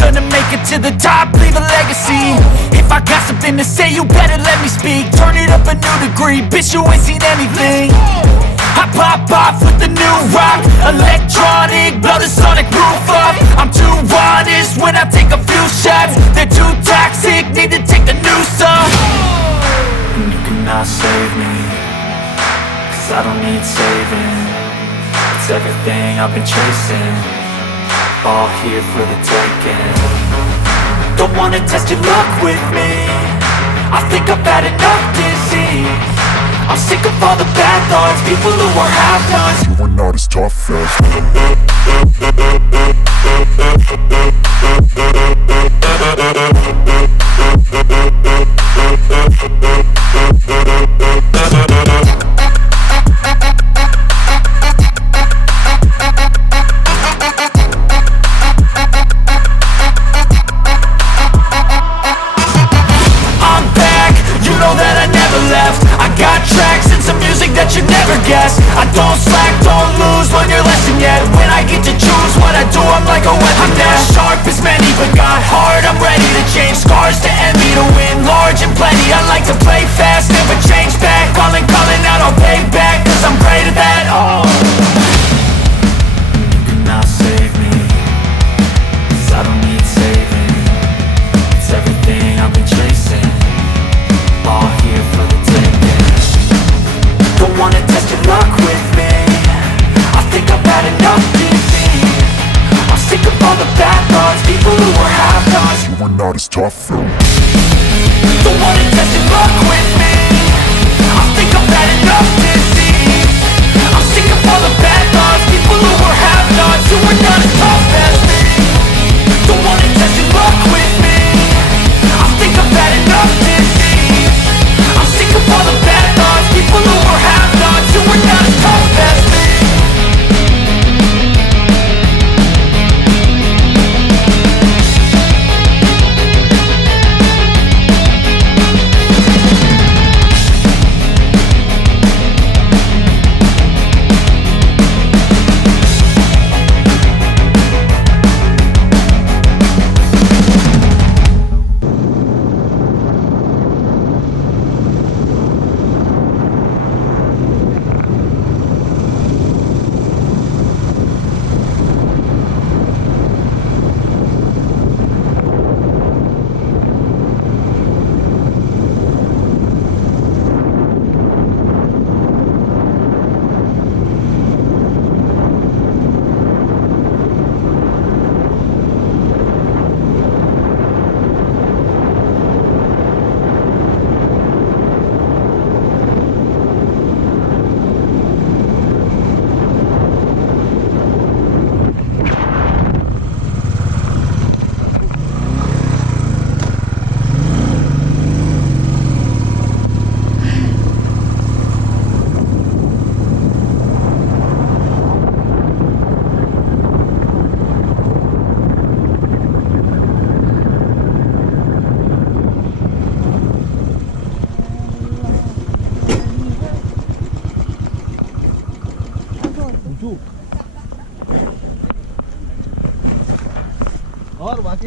gonna make it to the top, leave a legacy. If I got something to say, you better let me speak. Turn it up a new degree, bitch, you ain't seen anything. I pop off with the new rock, electronic, blow the sonic roof up. I'm too honest when I take a few shots. They're too toxic, need to take a new song. And you cannot save me, cause I don't need saving. It's everything I've been chasing, all here for the taking. Don't wanna test your luck with me, I think I've had enough disease. I'm sick of all the bad thoughts, people who are half-nots. You are not as tough as I'm back, you know that I never left. I got tracks and some music that you never guess. I don't slack, don't lose, learn your lesson yet. When I get to choose what I do, I'm like a weapon. I'm not sharp as many, but got heart. I'm ready to change scars to envy, to win large and plenty. I like to play fast, never change back. Calling out, I'll pay back, cause I'm great at that. Oh, you cannot save me, cause I don't need saving. It's everything I've been chasing, all here for the taking. Don't wanna test your luck with me, I think I've had enough disease. I'm sick of all the bad thoughts, people who are half-nots. you are not as tough though. Don't wanna test your luck with me, I think I've had enough disease. I'm sick of all the bad thoughts, people who are half-nots, who are not as tough as me. Don't wanna test your luck with me, I think I've had enough disease. I'm sick of all the bad thoughts, people who are half-nots, who are not as tough as me. और बाकी